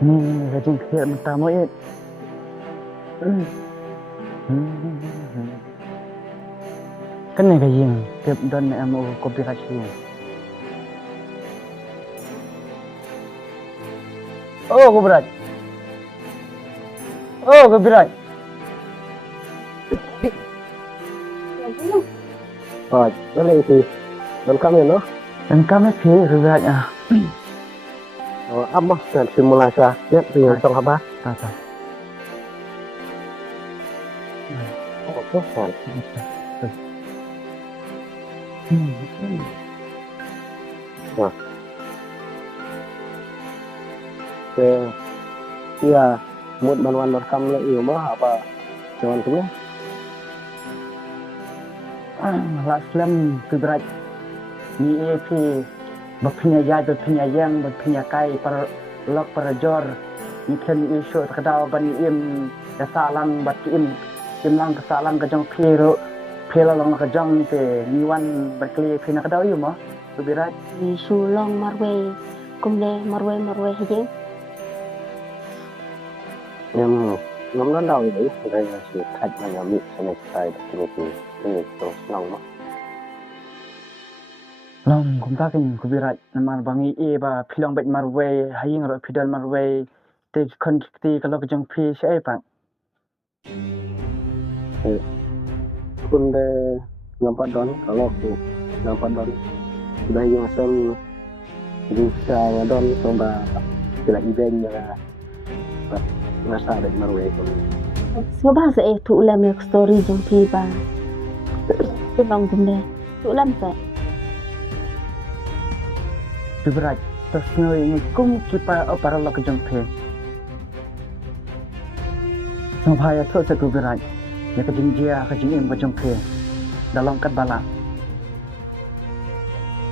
Ni rajin kaya mentamu it. Kan ni kaya tiap dan amo copyright siya. Oh, copyright. Oh, copyright. Rồi, đó là thì welcome ya no. Dan kami sih copyrightnya. Apa dan simulasi ya dengan tong apa? Tata. Apa kan? Nah, ke iya mood banwan welcome le iyo mah apa jangan punya Lah Islam copyright. Ni EP berpenyayang berpenyayang berpenyakai per lok perjor. Mungkin isu terkadang ban im kesalang bat im lang kesalang kejong piru pela long kejong te niwan berkeli pina kadau yo mo copyright. Vì su long marwe kumle marwe haje yang ngom non đầu đấy đây là sự thật mà nhà mỹ sẽ này sai được cái tổ lòng mà Long kumtakin copyright namar bangi e ba pilong bet marwe haying ro pidal marwe te kon ti kalau kejong pi sai pak. pun de nampak don kalau aku nampak don sudah yang sen bisa ngadon coba tidak event ya nasa dari Norway ko so ba se tu lam yak story jong pi ba tu long kumle tu lam se Copyright terus ngoy kum kipa para lo kejong pi. Sampai tu se copyright ya kejing dia kejing im kejong pi dalam kat bala.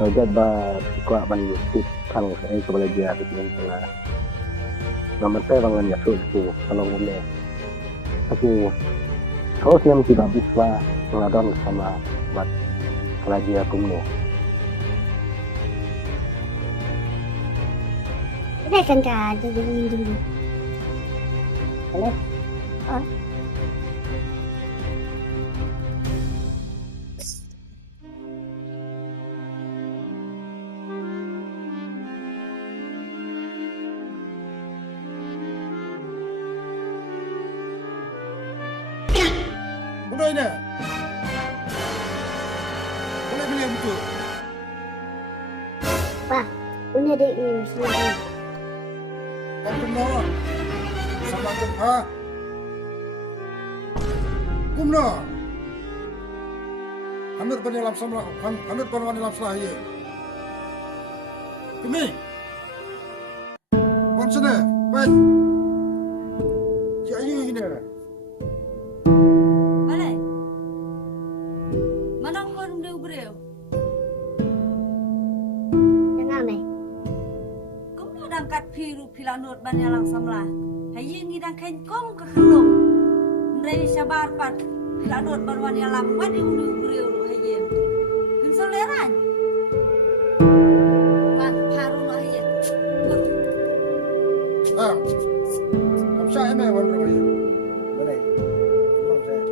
jadi ba kuat ban tip thang cái ko belajar di tengah nomor saya bangan ya tu kalau boleh aku kau siam tidak bisa ngadon sama buat pelajar aku ni đây kan ka de ding Boleh ni. Boleh beli yang betul. Pak, punya dek ni selalu. Kau kumno. Sama jumpa. Kumno. Hamid bani lam samlah. Hamid bani lam salah ye. Kami. Kau sana. Baik. Ya ayu ini. Alay. Manang kon dia beriau. Jangan mai. Kum no dang kat piru pilanut banyak lang samlah. Hayi ngi dang ken kom ke khendong. Ndai sabar pat pilanut banwan yang lam wat yang dia beriau ru hayi. Kun soleran. Mat paru no hayi. Ah. Kamu saya mai wan ru ye. boleh belum saya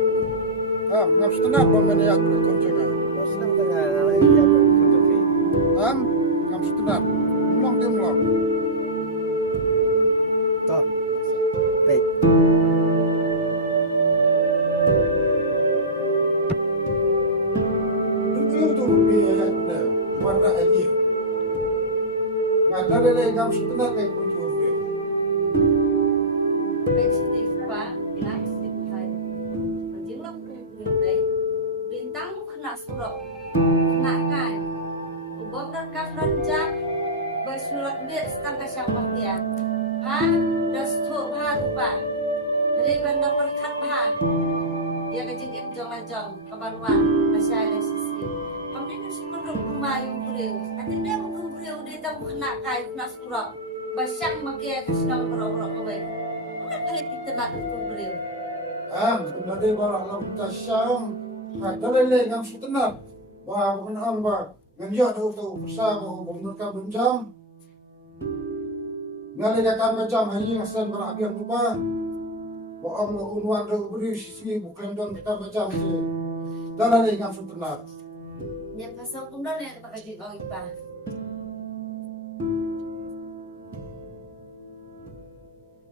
Ah, ngap setengah bangan ya tu kunjungan. senang tengah lain jatuh untuk fi Ngap setengah. Long dia long. top baik Itu tu dia ya tu. Warna ayu. Ngap ada ngap setengah kayak kunjungan. Baik sedih pak. Nak sedih hai. Berjilap beriau dai. Bintang kena surau. Kena kai. Ubah dan jam. Bersurat dia setang kasyang dia. Ha, das tu ha rupa. Dari bandar perkat ha. Dia kejeng em jong ajong kabarwan masya ada sisi. Kami ni si kodok kumayu beliau. Ati dia mungkin beliau dia tahu kena kai kena surau. Basyang makia kesenang berok-berok kowe. Mana kali kita nak itu beliau. Nanti barang lam tasyam. Ada lele ngam setengah. Bah bukan am. เงินยอดเอาตัวสร้างของผมต้องการเป็นจำ Ngalika kan macam hayi asan berakhir lupa. Bohong lo unwan do beri sisi bukan don kita macam se. Dalam ni ngam benar. Dia pasal kumdan ya pakai di bawah ipa.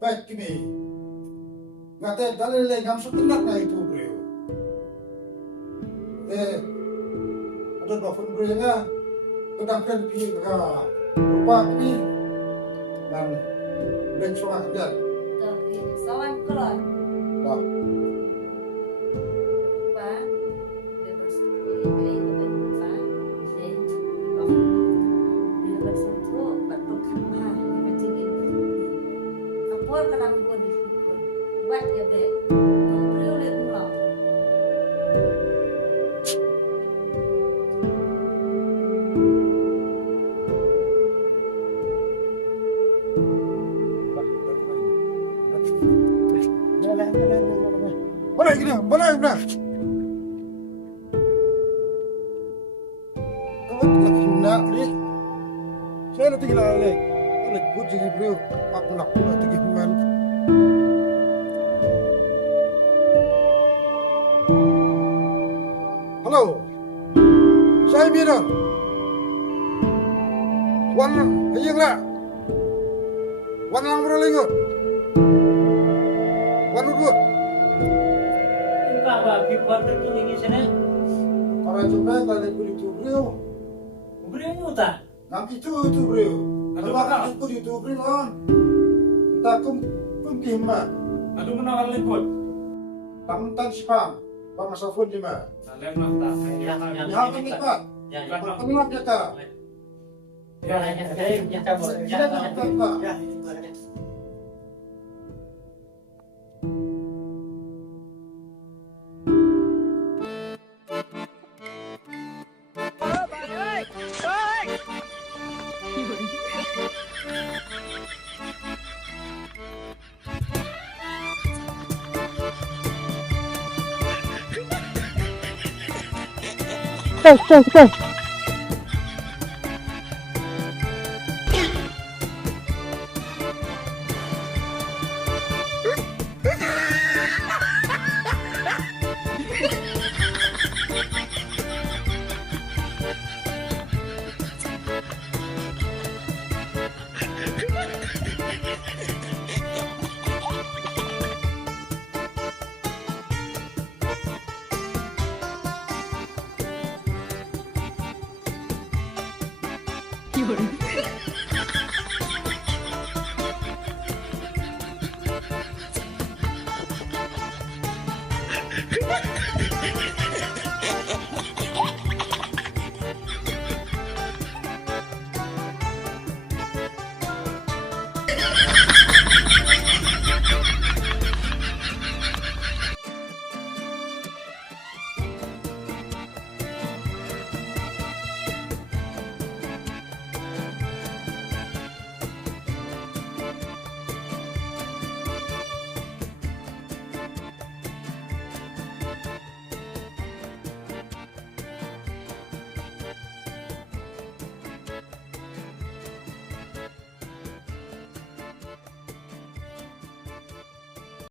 Baik kini. Ngate dalam ni ngam benar na itu beri. Ada dua pun beri nga. Pedangkan pi ka lupa kini. Dan dan suara dan. Tapi sawan keluar. Dah. Pa. Dia bersyukur ya dengan pa. Dia bersyukur betul khamha dengan jingin. Apa kadang gua disyukur. Buat dia be. Tu beliau le mula. Boleh gini, boleh benar. Kalau kita nak ni, saya nanti kita lagi. Kalau ikut jadi beliau, aku nak pula tinggi man. Halo, saya Bira. Wan, ayang lah. Wan lang berlingot. Wan udut. Ba people terkini sana. Para jumpa tadi beri tu beliau. Ubrin uta. Nak itu beliau. Ada bakal ikut itu beliau on. Kita kumkihma. Adu menawar likut. Tamuntan sipang. Bang Safun lima. Salam nafta. Yang kita. Kami nak kita. Ya, ya, Kita nak kita. Cepat.有人。